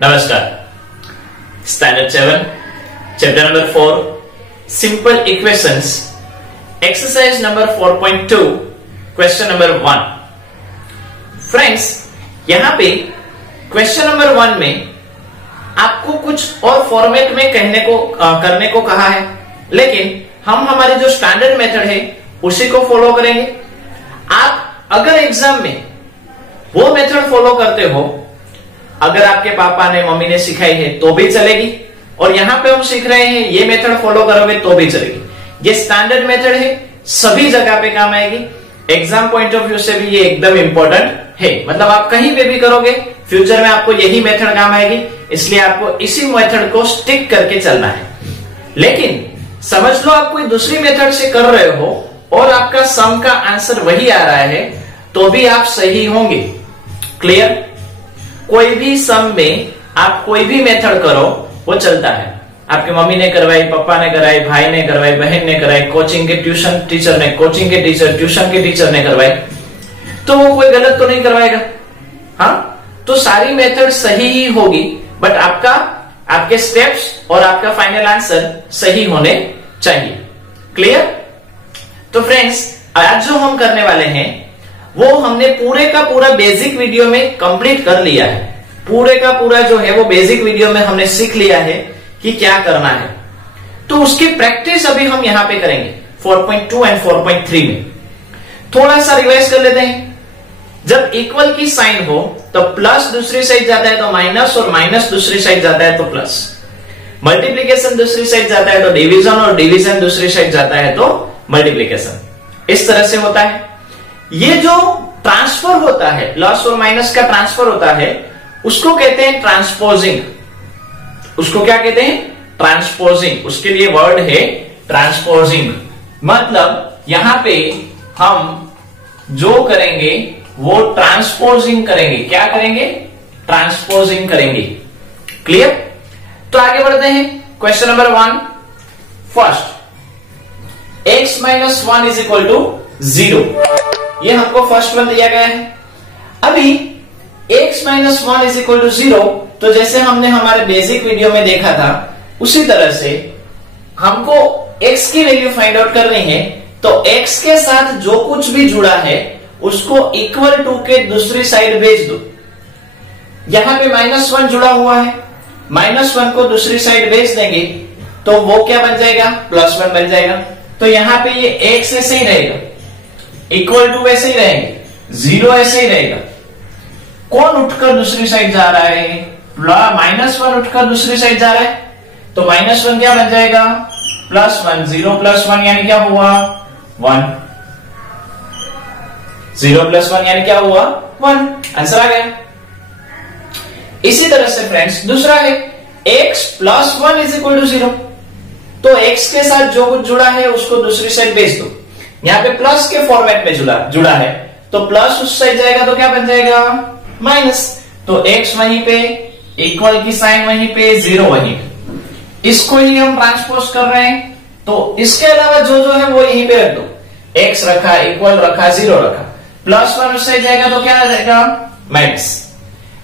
नमस्कार। Standard 7 chapter number 4 simple equations exercise number 4.2 question number 1। Friends, यहां पे question number 1 में आपको कुछ और फॉर्मेट में करने को कहा है, लेकिन हम हमारे जो स्टैंडर्ड मेथड है उसी को फॉलो करेंगे। आप अगर एग्जाम में वो मेथड फॉलो करते हो, अगर आपके पापा ने मम्मी ने सिखाई है तो भी चलेगी, और यहां पे हम सीख रहे हैं ये मेथड फॉलो करोगे तो भी चलेगी। ये स्टैंडर्ड मेथड है, सभी जगह पे काम आएगी। एग्जाम पॉइंट ऑफ व्यू से भी ये एकदम इंपॉर्टेंट है, मतलब आप कहीं पे भी करोगे फ्यूचर में आपको यही मेथड काम आएगी, इसलिए आपको इसी मेथड को स्टिक करके चलना है। लेकिन समझ लो आप कोई दूसरी मेथड से कर रहे हो और आपका सम का आंसर वही आ रहा है तो भी आप सही होंगे। क्लियर? कोई भी सम में आप कोई भी मेथड करो वो चलता है। आपकी मम्मी ने करवाई, पापा ने कराई, भाई ने करवाई, बहन ने कराई, कोचिंग के ट्यूशन टीचर ने, कोचिंग के टीचर, ट्यूशन के टीचर ने करवाई, तो वो कोई गलत तो नहीं करवाएगा। हाँ, तो सारी मेथड सही ही होगी, बट आपके स्टेप्स और आपका फाइनल आंसर सही होने चाहिए। क्लियर? तो फ्रेंड्स, आज जो हम करने वाले हैं वो हमने पूरे का पूरा बेसिक वीडियो में कंप्लीट कर लिया है। पूरे का पूरा जो है वो बेसिक वीडियो में हमने सीख लिया है कि क्या करना है, तो उसकी प्रैक्टिस अभी हम यहां पे करेंगे 4.2 एंड 4.3 में। थोड़ा सा रिवाइज कर लेते हैं। जब इक्वल की साइन हो तो प्लस दूसरी साइड जाता है तो माइनस, और माइनस दूसरी साइड जाता है तो प्लस। मल्टीप्लीकेशन दूसरी साइड जाता है तो डिवीजन, और डिवीजन दूसरी साइड जाता है तो मल्टीप्लीकेशन। इस तरह से होता है। ये जो ट्रांसफर होता है, प्लस और माइनस का ट्रांसफर होता है, उसको कहते हैं ट्रांसपोजिंग। उसको क्या कहते हैं? ट्रांसपोजिंग। उसके लिए वर्ड है ट्रांसपोजिंग। मतलब यहां पे हम जो करेंगे वो ट्रांसपोजिंग करेंगे। क्या करेंगे? ट्रांसपोजिंग करेंगे। क्लियर? तो आगे बढ़ते हैं। Question number 1 first, x minus 1 is equal to 0। ये हमको फर्स्ट वन दिया गया है। अभी x minus 1 is equal to 0, तो जैसे हमने हमारे बेसिक वीडियो में देखा था उसी तरह से हमको x की वैल्यू फाइंड आउट करनी है। तो x के साथ जो कुछ भी जुड़ा है उसको इक्वल टू के दूसरी साइड भेज दो। यहां पे -1 जुड़ा हुआ है, -1 को दूसरी साइड भेज देंगे तो वो क्या बन जाएगा? +1 बन जाएगा। तो यहां पे ये x ऐसे ही रहेगा, इक्वल टू ऐसे ही रहेंगे, 0 ऐसे ही रहेगा। कौन उठकर दूसरी साइड जा रहा है? -1 उठकर दूसरी साइड जा रहा है, तो -1 क्या बन जाएगा? +1। 0 + 1 यानी क्या हुआ? 1। 0 + 1 यानी क्या हुआ? 1। आंसर आ गया। इसी तरह से फ्रेंड्स दूसरा है x + 1 इज इक्वल टू 0। तो x के साथ जो कुछ जुड़ा है उसको दूसरी साइड भेज दो। यहां पे प्लस के फॉर्मेट में जुड़ा है, तो प्लस उस साइड जाएगा तो क्या बन जाएगा? माइनस। तो x वहीं पे, इक्वल की साइन वहीं पे, 0 वहीं पे। इसको ही हम ट्रांसपोज कर रहे हैं, तो इसके अलावा जो है वो यहीं पे रख दो। x रखा, इक्वल रखा, 0 रखा, +1 उस साइड जाएगा तो क्या आ जाएगा? माइनस।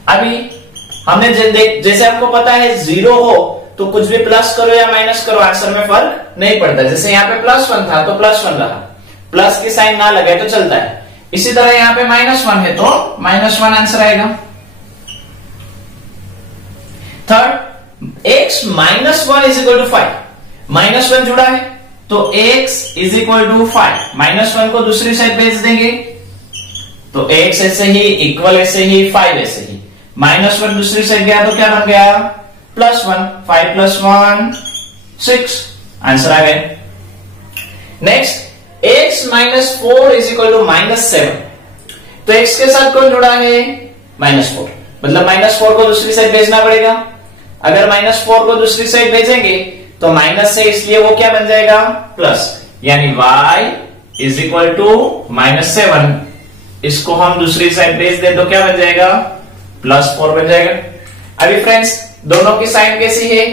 अभी हमने जैसे आपको पता है 0 हो तो कुछ भी प्लस करो या माइनस करो आंसर में फर्क नहीं पड़ता। जैसे यहाँ पे +1 था तो +1 रहा, प्लस की साइन ना लगे तो चलता है। इसी तरह यहाँ पे -1 है तो -1 आंसर आएगा। Third, x minus 1 is equal to 5। -1 जुड़ा है तो x इज इक्वल टू 5। -1 को दूसरी साइड भेज देंगे तो x ऐसे ही, इक्वल ऐसे ही, 5 ऐसे ही। -1 दूसरी साइड गया तो क्या बन गया? +1। 5 + 1 6। आंसर आ गया। Next, x minus 4 is equal to -7। तो x के साथ कौन जुड़ा है? -4। मतलब -4 को दूसरी साइड भेजना पड़ेगा। अगर -4 को दूसरी साइड भेजेंगे तो माइनस से, इसलिए वो क्या बन जाएगा? प्लस। यानी y इज इक्वल टू -7। इसको हम दूसरी साइड भेज दें तो क्या बन जाएगा? +4 बन जाएगा। अभी फ्रेंड्स दोनों की साइन कैसी है?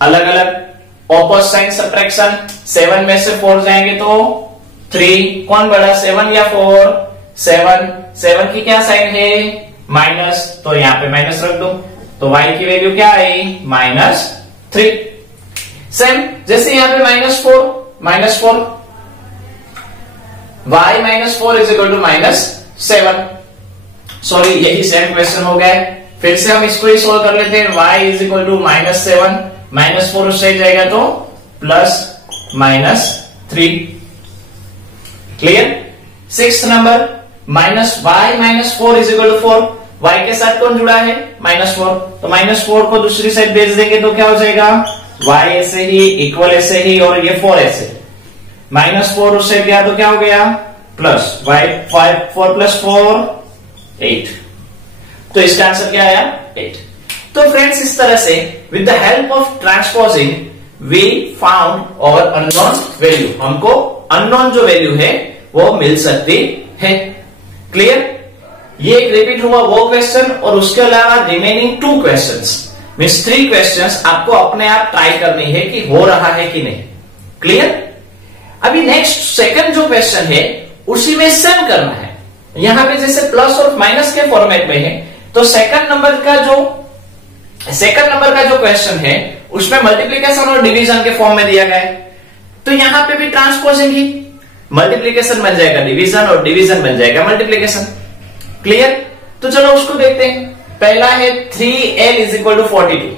अलग अलग। Opposite sign subtraction. 7 में से 4 जाएंगे तो 3। कौन बड़ा, 7 या 4? 7 की क्या साइन है? माइनस, तो यहाँ पे माइनस रख दो। तो y की वैल्यू क्या आई, -3। सेम जैसे यहां पे -4 y -4 is equal to -7। Sorry, यही सेम क्वेश्चन हो गया है। फिर से हम इसको ही सोल्व कर लेते हैं। y इज इक्वल टू -7, -4 उससे जाएगा तो +-3। Clear. 6th number -4 is equal to 4। y के साथ कौन जुड़ा है, -4, तो -4 को दूसरी साइड भेज देंगे तो क्या हो जाएगा, y ऐसे ही इक्वल ऐसे ही और ये 4 ऐसे, -4 उससे गया तो क्या हो गया, प्लस y 4 + 4 8। तो इसका आंसर क्या आया, 8। तो फ्रेंड्स इस तरह से with the help of transposing we found our unknown value, हमको अननोन जो वैल्यू है वो मिल सकती है। क्लियर। ये एक रिपीट हुआ वो क्वेश्चन और उसके अलावा रिमेनिंग 2 क्वेश्चंस मींस 3 क्वेश्चंस आपको अपने आप ट्राई करनी है कि हो रहा है कि नहीं। क्लियर। अभी नेक्स्ट सेकंड जो क्वेश्चन है उसी में सेम करना है। यहां पे जैसे प्लस और माइनस के फॉर्मेट में है, तो सेकंड नंबर का जो क्वेश्चन है उसमें मल्टीप्लीकेशन और डिवीजन के फॉर्म में दिया गया है। तो यहां पे भी ट्रांसपोजिंग ही, मल्टीप्लीकेशन बन जाएगा डिवीजन और डिवीजन बन जाएगा मल्टीप्लीकेशन। क्लियर। तो चलो उसको देखते हैं। पहला है 3l इज इक्वल टू 42।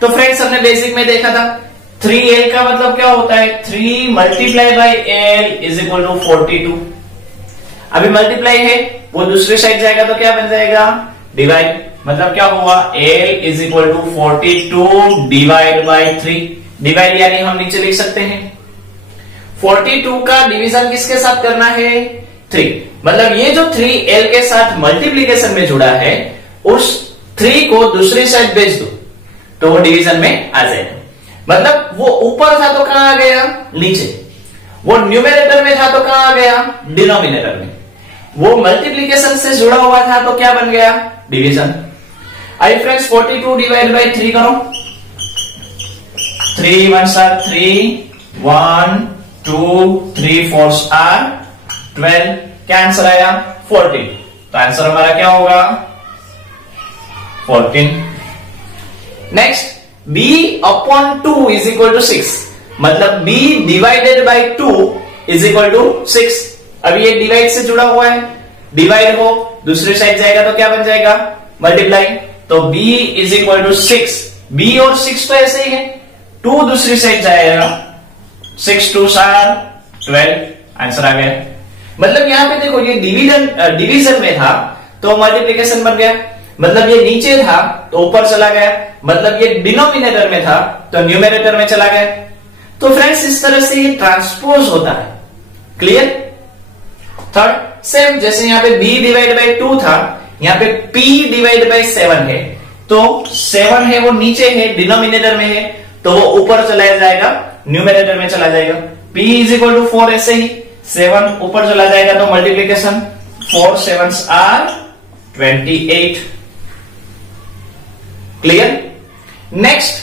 तो फ्रेंड्स हमने बेसिक में देखा था 3l का मतलब क्या होता है, 3 multiply by l is equal to 42। अभी मल्टीप्लाई है वो दूसरी साइड जाएगा तो क्या बन जाएगा, डिवाइड, मतलब क्या हुआ, l is equal to 42 divide by 3। Divide यानी हम नीचे लिख सकते हैं 42 का डिवीजन किसके साथ करना है, 3। मतलब ये जो 3l के साथ मल्टीप्लीकेशन में जुड़ा है उस 3 को दूसरी साइड भेज दो तो वो डिवीजन में आ जाएगा। मतलब वो ऊपर था तो कहां आ गया, नीचे। वो न्यूमेरेटर में था तो कहां आ गया, डिनोमिनेटर में। वो मल्टीप्लीकेशन से जुड़ा हुआ था तो क्या बन गया, division. I friends 42 divide by 3 करो, 3 1s are 3, 1 2 3 4s are 12। क्या आंसर आया, 14। तो आंसर हमारा क्या होगा, 14। Next b upon 2 is equal to 6। मतलब b divided by 2 is equal to 6। अभी ये डिवाइड से जुड़ा हुआ है, डिवाइड हो दूसरी साइड जाएगा तो क्या बन जाएगा, मल्टीप्लाई। तो b is equal to 6। b और 6 तो ऐसे ही है, 2 दूसरी साइड जाएगा, 6 2s are 12। आंसर आ गया। मतलब यहां पे देखो ये डिवीजन में था तो मल्टीप्लीकेशन बन गया, मतलब ये नीचे था तो ऊपर चला गया, मतलब ये डिनोमिनेटर में था तो न्यूमेरेटर में चला गया। तो फ्रेंड्स इस तरह से ये ट्रांसपोज होता है। क्लियर। थर्ड सेम, जैसे यहाँ पे b डिवाइड बाई 2 था, यहाँ पे p डिवाइड बाई 7 है, तो 7 है वो नीचे है, डिनोमिनेटर में है, तो वो ऊपर चला जाएगा, न्यूमेरेटर में चला जाएगा। p इज इक्वल टू 4 ऐसे ही, 7 ऊपर चला जाएगा तो multiplication, 4 7s are 28। Clear. Next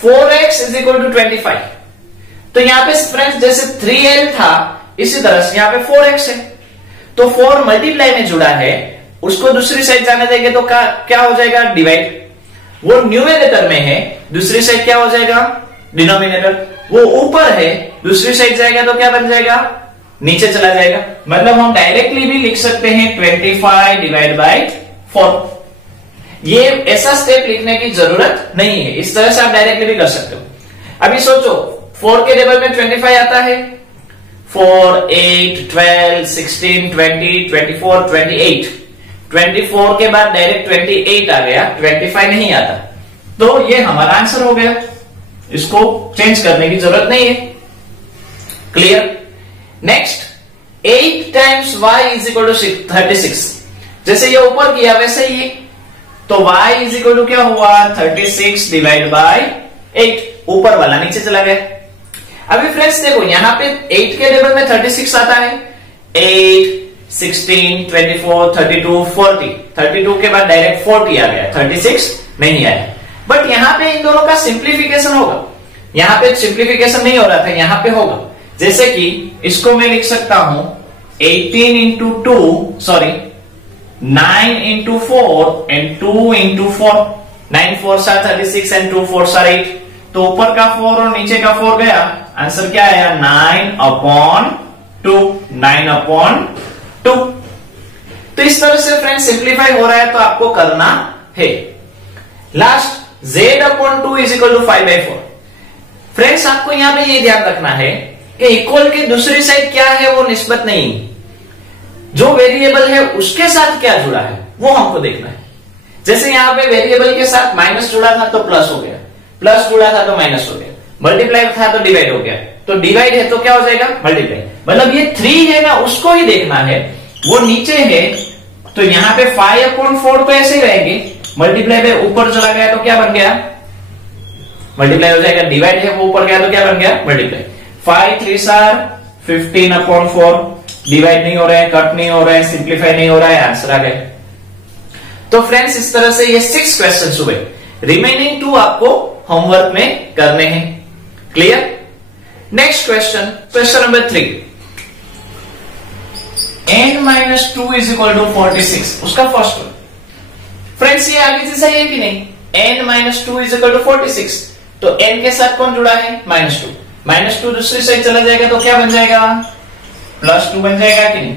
4x is equal to 25। तो यहां पे फ्रेंड्स जैसे 3l था इसी तरह से यहां पे 4x है, तो 4 मल्टीप्लाई में जुड़ा है, उसको दूसरी साइड जाने देंगे तो क्या हो जाएगा, डिवाइड। वो न्यूमेरेटर में है, दूसरी साइड क्या हो जाएगा, डिनोमिनेटर। वो ऊपर है, दूसरी साइड जाएगा तो क्या बन जाएगा, नीचे चला जाएगा। मतलब हम डायरेक्टली भी लिख सकते हैं 25 डिवाइड बाई 4। ये ऐसा स्टेप लिखने की जरूरत नहीं है, इस तरह से आप डायरेक्टली भी कर सकते हो। अभी सोचो 4 के टेबल में 25 आता है, 4 8 12 16 20 24 28। 24 के बाद डायरेक्ट 28 आ गया, 25 नहीं आता, तो ये हमारा आंसर हो गया, इसको चेंज करने की जरूरत नहीं है। Clear. Next 8 times y is equal to 36। जैसे ये ऊपर किया वैसे ही, तो y इज इक्वल टू क्या हुआ, 36 डिवाइड बाई 8। ऊपर वाला नीचे चला गया। अभी फ्रेंड्स देखो यहां पे 8 के टेबल में 36 आता है, 8 16 24 32 40। 32 के बाद डायरेक्ट 40 आ गया, 36 नहीं आया। बट यहां पे इन दोनों का सिंप्लीफिकेशन होगा, यहां पे सिंप्लीफिकेशन नहीं हो रहा था, यहां पे होगा। जैसे कि इसको मैं लिख सकता हूं 18 into 2 sorry 9 into 4 and 2 into 4। 9 4 are 36 and 2 4 are 8। तो ऊपर का 4 और नीचे का 4 गया, आंसर क्या आया 9/2। 9/2। तो इस तरह से फ्रेंड्स सिंप्लीफाई हो रहा है तो आपको करना है। Last z/2 is equal to 5/4। Friends आपको यहां पे ये ध्यान रखना है कि इक्वल की दूसरी साइड क्या है वो निस्बत नहीं, जो वेरिएबल है उसके साथ क्या जुड़ा है वो हमको देखना है। जैसे यहां पे वेरिएबल के साथ माइनस जुड़ा था तो प्लस हो गया, प्लस जुड़ा था तो माइनस हो गया, मल्टीप्लाई था तो डिवाइड हो गया। तो डिवाइड है तो क्या हो जाएगा मल्टीप्लाई। मतलब ये 3 है ना, उसको ही देखना है, वो नीचे है तो यहाँ पे 5/4 तो ऐसे ही रहेंगे, मल्टीप्लाई पे ऊपर चला गया तो क्या बन गया मल्टीप्लाई हो जाएगा, डिवाइड है वो ऊपर गया तो क्या बन गया मल्टीप्लाई। 5 3 are 15/4, डिवाइड नहीं हो रहा है, कट नहीं हो रहा है, सिंप्लीफाई नहीं हो रहा है, आंसर आ गया। तो फ्रेंड्स इस तरह से ये 6 क्वेश्चंस हुए, रिमेनिंग 2 आपको होमवर्क में करने हैं। Clear? Next question, question number 3, n-2 is equal to 46, उसका फर्स्ट वन। फ्रेंड्स ये आगे से सही है कि नहीं? n-2 is equal to 46, तो n के साथ कौन जुड़ा है -2, -2 दूसरी साइड चला जाएगा तो क्या बन जाएगा +2 बन जाएगा कि नहीं?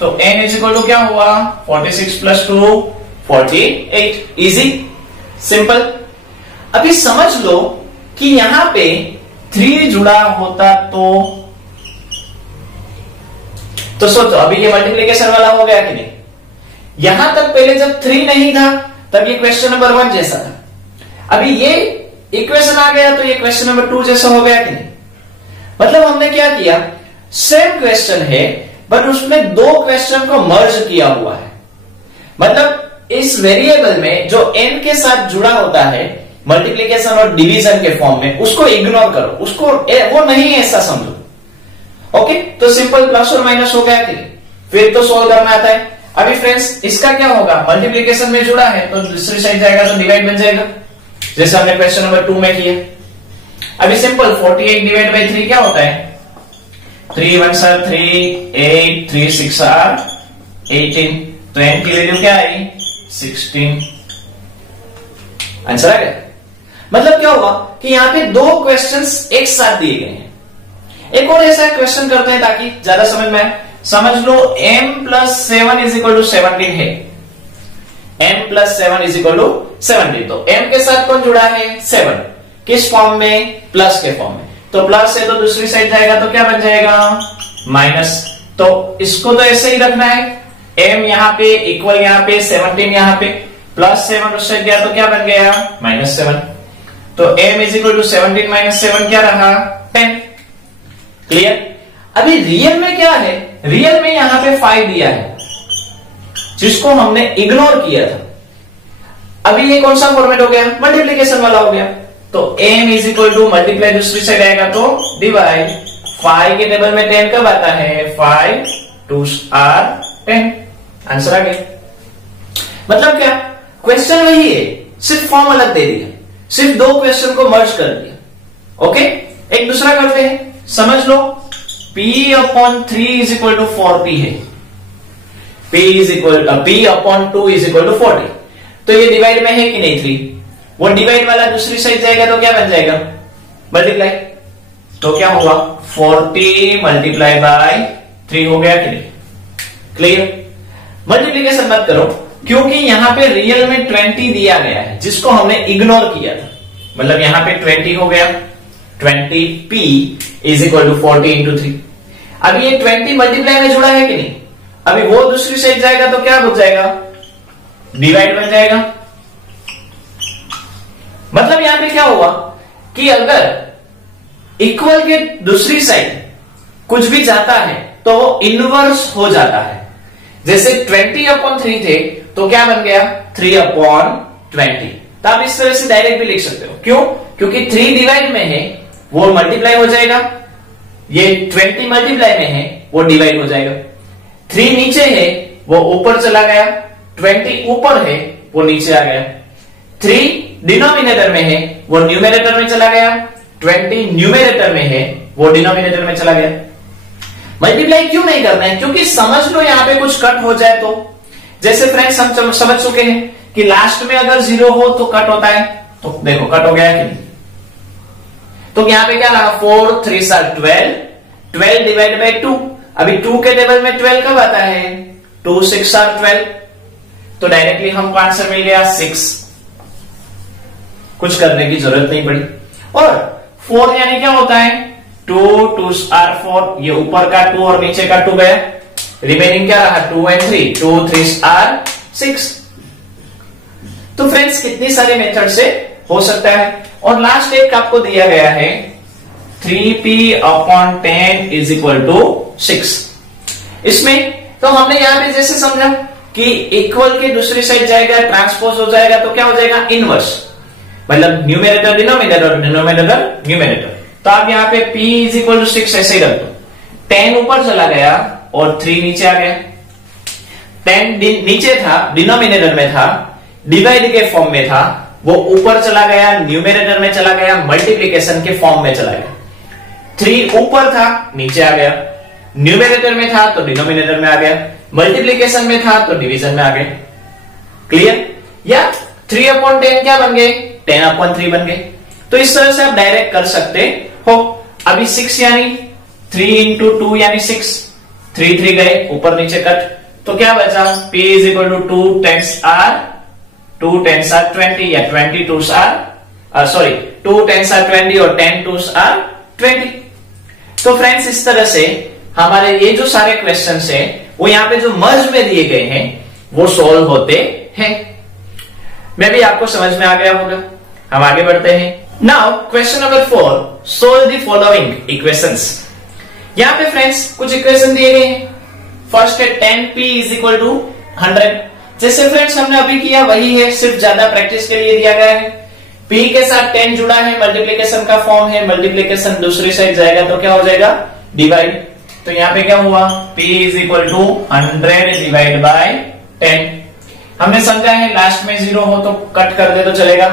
तो n इज इक्वल टू क्या हुआ 46 + 2 48। Easy simple. अभी समझ लो कि यहां पे 3 जुड़ा होता तो सोचो, अभी ये मल्टीप्लिकेशन वाला हो गया कि नहीं? यहां तक पहले जब 3 नहीं था तब ये क्वेश्चन नंबर 1 जैसा था, अभी ये इक्वेशन आ गया तो ये क्वेश्चन नंबर 2 जैसा हो गया कि नहीं? मतलब हमने क्या किया, सेम क्वेश्चन है बट उसमें 2 क्वेश्चन को मर्ज किया हुआ है। मतलब इस वेरिएबल में जो n के साथ जुड़ा होता है मल्टीप्लिकेशन और डिवीजन के फॉर्म में, उसको इग्नोर करो, उसको वो नहीं ऐसा समझो। ओके, तो सिंपल प्लस और माइनस हो गया कि फिर तो सोल्व करना आता है। अभी फ्रेंड्स इसका क्या होगा, मल्टीप्लिकेशन में जुड़ा है तो दूसरी साइड जाएगा तो डिवाइड बन जाएगा, जैसे हमने क्वेश्चन नंबर 2 में किया। अभी सिंपल 48 डिवाइड बाई 3 क्या होता है, 3 1 are 3, 8 3 6 are 18, तो n की वैल्यू क्या आई 16। आंसर आ गया। मतलब क्या हुआ कि यहाँ पे 2 क्वेश्चंस एक साथ दिए गए हैं। एक और ऐसा क्वेश्चन करते हैं ताकि ज्यादा समझ में आए। समझ लो m + 7 = 17 है, m + 7 = 17, तो m के साथ कौन जुड़ा है 7, किस फॉर्म में प्लस के फॉर्म में, तो प्लस है तो दूसरी साइड जाएगा तो क्या बन जाएगा माइनस। तो इसको तो ऐसे ही रखना है, m यहाँ पे इक्वल यहाँ पे 17 यहाँ पे +7 उस साइड गया तो क्या बन गया -7, तो m = 17 - 7 क्या रहा 10। क्लियर? अभी रियल में क्या है, रियल में यहां पे 5 दिया है जिसको हमने इग्नोर किया था। अभी ये कौन सा फॉर्मेट हो गया, मल्टीप्लिकेशन वाला हो गया, तो m = मल्टीप्लाई दूसरी साइड आएगा तो डिवाइड। 5 के टेबल में 10 कब आता है 5 2s are 10, आंसर आ गया। मतलब क्या, क्वेश्चन वही है, सिर्फ फॉर्म अलग दे दिया, सिर्फ 2 क्वेश्चन को मर्ज कर दिया। ओके, एक दूसरा करते हैं। समझ लो P/3 = 4P है, P/2 = 40, तो ये डिवाइड में है कि नहीं 3, वो डिवाइड वाला दूसरी साइड जाएगा तो क्या बन जाएगा मल्टीप्लाई, तो क्या होगा 40 × 3 हो गया कि नहीं? क्लियर? मल्टीप्लिकेशन मत करो क्योंकि यहां पे रियल में 20 दिया गया है जिसको हमने इग्नोर किया था। मतलब यहां पे 20 हो गया, 20p = 40 × 3। अभी ये 20 मल्टीप्लाई में जुड़ा है कि नहीं, अभी वो दूसरी साइड जाएगा तो क्या बच जाएगा डिवाइड बन जाएगा। मतलब यहां पे क्या हुआ कि अगर इक्वल के दूसरी साइड कुछ भी जाता है तो वो इनवर्स हो जाता है। जैसे 20/3 थे तो क्या बन गया 3/20, तो आप इस तरह से डायरेक्ट भी लिख सकते हो। क्यों? क्योंकि 3 डिवाइड में है वो मल्टीप्लाई हो जाएगा, ये 20 मल्टीप्लाई में है वो डिवाइड हो जाएगा। 3 नीचे है वो ऊपर चला गया, 20 ऊपर है वो नीचे आ गया। 3 डिनोमिनेटर में है वो न्यूमरेटर में चला गया, 20 न्यूमरेटर में है वो डिनोमिनेटर में चला गया। मल्टीप्लाई क्यों नहीं करना है, क्योंकि समझ लो यहां पे कुछ कट हो जाए तो, जैसे फ्रेंड्स हम समझ चुके हैं कि लास्ट में अगर 0 हो तो कट होता है, तो देखो कट हो गया कि नहीं। तो यहां पे क्या रहा, 4 3 12, 12 डिवाइड बाई 2। अभी 2 के टेबल में 12 कब आता है, 2 6 12, तो डायरेक्टली हमको आंसर मिल गया 6, कुछ करने की जरूरत नहीं पड़ी। और 4 यानी क्या होता है, 2 2 4, ये ऊपर का 2 और नीचे का 2 गया, रिमेनिंग क्या रहा 2 and 3, 2 3 6। तो फ्रेंड्स कितनी सारे मेथड से हो सकता है। और लास्ट एक आपको दिया गया है 3p/10 इज इक्वल टू 6। इसमें तो हमने यहां पे जैसे समझा कि इक्वल के दूसरी साइड जाएगा, ट्रांसपोज हो जाएगा, तो क्या हो जाएगा, इनवर्स, मतलब न्यूमेरेटर डिनोमिनेटर और डिनोमिनेटर न्यूमेरेटर। तो आप यहाँ पे p इज इक्वल टू 6 ऐसे ही रख दो, 10 ऊपर चला गया और 3 नीचे आ गया। 10 नीचे था, डिनोमिनेटर में था, डिवाइड के फॉर्म में था, वो ऊपर चला गया, न्यूमेरेटर में चला गया, मल्टीप्लीकेशन के फॉर्म में चला गया। 3 ऊपर था, नीचे आ गया, न्यूमेरेटर में था तो डिनोमिनेटर में आ गया, मल्टीप्लीकेशन में था तो डिवीजन में आ गया। क्लियर? या 3/10 क्या बन गए, 10/3 बन गए। तो इस तरह से आप डायरेक्ट कर सकते हो। अभी 6 यानी 3 into 2 यानी 6, 3 3 गए, ऊपर नीचे कट, तो क्या बचा, p is equal to 2 10 r, 2 10 r 20 या 20 2s r, सॉरी 2 10 r 20 और 10 2s r 20। तो फ्रेंड्स इस तरह से हमारे ये जो सारे क्वेश्चंस हैं वो यहाँ पे जो मर्ज में दिए गए हैं वो सोल्व होते हैं। मैं भी आपको समझ में आ गया होगा। हम आगे बढ़ते हैं। Now question number 4, solve the following equations. यहाँ पे फ्रेंड्स कुछ इक्वेशन दिए गए हैं। फर्स्ट है 10p इज इक्वल टू 100। जैसे फ्रेंड्स हमने अभी किया वही है, सिर्फ ज्यादा प्रैक्टिस के लिए दिया गया है। p के साथ 10 जुड़ा है, मल्टीप्लीकेशन का फॉर्म है, मल्टीप्लीकेशन दूसरी साइड जाएगा तो क्या हो जाएगा, डिवाइड। तो यहाँ पे क्या हुआ, p is equal to 100 divide by 10। हमने समझा है लास्ट में 0 हो तो कट कर दे तो चलेगा।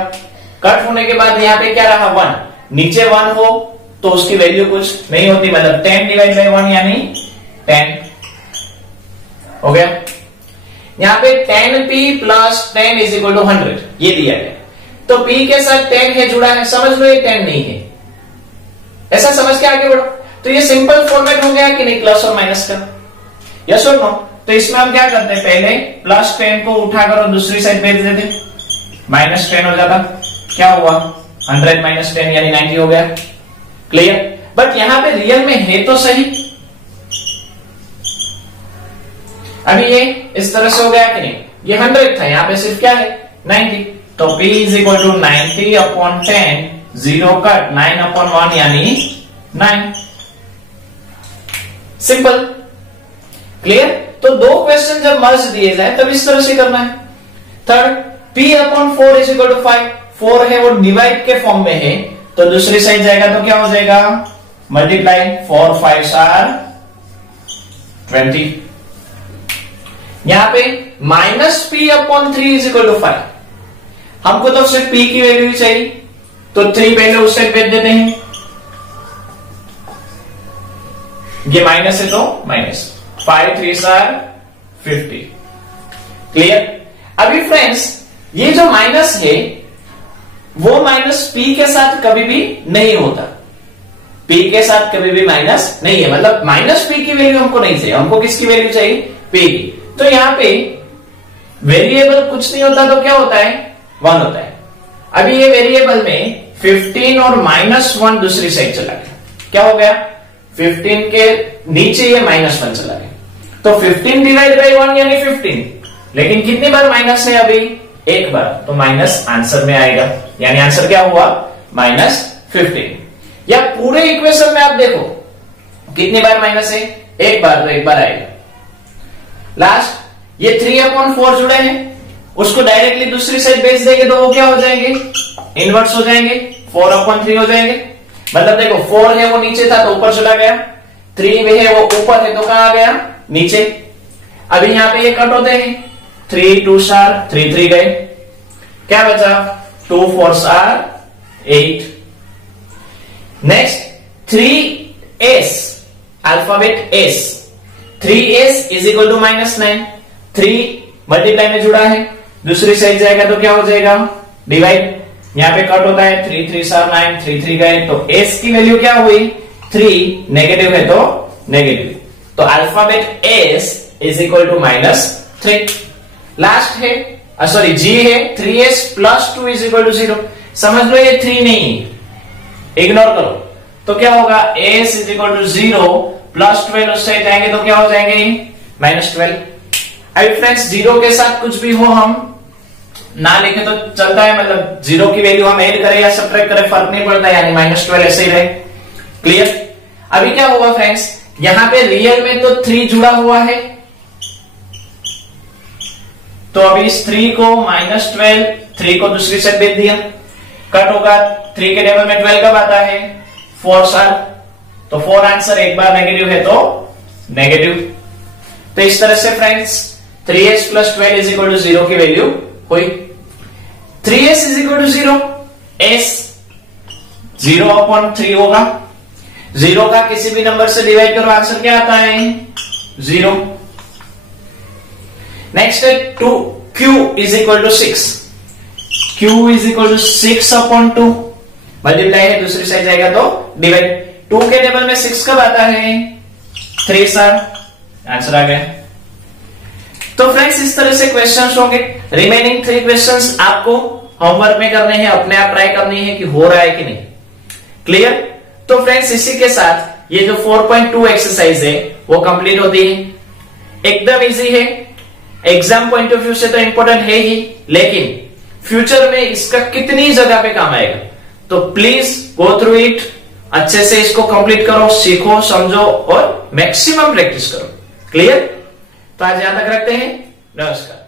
कट होने के बाद यहाँ पे क्या रहा, 1, नीचे 1 हो तो उसकी वैल्यू कुछ नहीं होती, मतलब 10 डिवाइड बाय 1 यानी 10 हो गया। यहाँ पे 10p plus 10 is equal to 100 ये दिया गया। तो p के साथ 10 है जुड़ा है, समझ लो ये 10 नहीं है, ऐसा समझ के आगे बढ़ो। तो ये सिंपल फॉर्मेट हो गया कि नहीं, प्लस और माइनस का, यस और नो। तो इसमें हम क्या करते हैं, पहले प्लस 10 को उठाकर और दूसरी साइड भेज देते, माइनस 10 हो जाता। क्या हुआ, 100 माइनस 10 यानी 90 हो गया। क्लियर? बट यहां पे रियल में है तो सही। अभी ये इस तरह से हो गया कि नहीं, ये 100 था, यहां पे सिर्फ क्या है 90। तो p is equal to 90/10, 0 cut, 9/1 यानी 9। सिंपल। क्लियर? तो दो क्वेश्चन जब मर्ज दिए जाए तब इस तरह से करना है। Third, p/4 is equal to 5, 4 है वो डिवाइड के फॉर्म में है तो दूसरी साइड जाएगा तो क्या हो जाएगा, मल्टीप्लाई, 4 5 20। यहां पे -p/3 इज इक्वल टू 5। हमको तो सिर्फ p की वैल्यू ही चाहिए तो 3 पहले उस साइड भेज देते हैं, ये माइनस है तो माइनस, 5 3 50। क्लियर? अभी फ्रेंड्स ये जो माइनस है वो माइनस p के साथ कभी भी नहीं होता, p के साथ कभी भी माइनस नहीं है, मतलब माइनस p की वैल्यू हमको नहीं चाहिए, हमको किसकी वैल्यू चाहिए, p की। तो यहां पे वेरिएबल कुछ नहीं होता तो क्या होता है, 1 होता है। अभी ये वेरिएबल में 15 और -1 दूसरी साइड चला गया, क्या हो गया, 15 के नीचे ये -1 चला गया। तो 15 डिवाइड बाई 1 यानी 15, लेकिन कितनी बार माइनस है, अभी एक बार, तो माइनस आंसर में आएगा, यानी आंसर क्या हुआ, -15। या पूरे इक्वेशन में आप देखो कितनी बार माइनस है, एक बार, तो एक बार आएगा। लास्ट ये 3/4 जुड़े हैं, उसको डायरेक्टली दूसरी साइड भेज देंगे तो वो क्या हो जाएंगे, इनवर्स हो जाएंगे, 4/3 हो जाएंगे। मतलब देखो 4 है वो नीचे था तो ऊपर चला गया, 3 भी है वो ऊपर है तो कहां आ गया, नीचे। अभी यहां पे ये कट होते हैं, 3 2 3 3 गए, क्या बचा, 2 4 8। Next 3s, alphabet s, 3s is equal to -9, 3 multiply में जुड़ा है, दूसरी साइड जाएगा तो क्या हो जाएगा, डिवाइड, यहाँ पे कट होता है 3 3 9, 3 3 गए, तो s की वैल्यू क्या हुई 3, नेगेटिव है तो नेगेटिव, तो alphabet s is equal to -3। Last है सॉरी g है 3s plus 2 is equal to 0। समझ लो ये 3 नहीं है, इग्नोर करो, तो क्या होगा s is equal to 0 plus 12 उस साइड जाएंगे तो क्या हो जाएंगे -12। अभी फ्रेंड्स 0 के साथ कुछ भी हो हम ना लिखे तो चलता है, मतलब 0 की वैल्यू हम ऐड करें या सब्ट्रैक्ट करें फर्क नहीं पड़ता, यानी -12 ऐसे ही रहे। क्लियर। अभी क्या हुआ फ्रेंड्स, यहां पे रियल में तो 3 जुड़ा हुआ है, तो अभी इस 3 को -12, 3 को दूसरी साइड भेज दिया, कट होगा 3 के टेबल में 12 कब आता है 4 सर, तो 4 आंसर एक बार नेगेटिव है तो नेगेटिव। तो इस तरह से friends 3s plus 12 is equal to 0 की वैल्यू हुई। 3s is equal to 0, s 0/3 होगा, 0 का किसी भी नंबर से डिवाइड करो आंसर क्या आता है 0। नेक्स्ट है 2 q is equal to 6, q is equal to 6/2, multiply है दूसरी साइड जाएगा तो डिवाइड, 2 के टेबल में 6 कब आता है 3 सर, आंसर आ गया। तो फ्रेंड्स इस तरह से क्वेश्चंस होंगे, रिमेनिंग 3 क्वेश्चंस आपको होमवर्क में करने हैं, अपने आप ट्राई करनी है कि हो रहा है कि नहीं। क्लियर। तो फ्रेंड्स इसी के साथ ये जो 4.2 एक्सरसाइज है वो कंप्लीट होती है, एकदम इजी है, एग्जाम पॉइंट ऑफ व्यू से तो इंपॉर्टेंट है ही, लेकिन फ्यूचर में इसका कितनी जगह पे काम आएगा, तो प्लीज गो थ्रू इट, अच्छे से इसको कंप्लीट करो, सीखो, समझो और मैक्सिमम प्रैक्टिस करो। क्लियर। तो आज यहां तक रखते हैं, नमस्कार।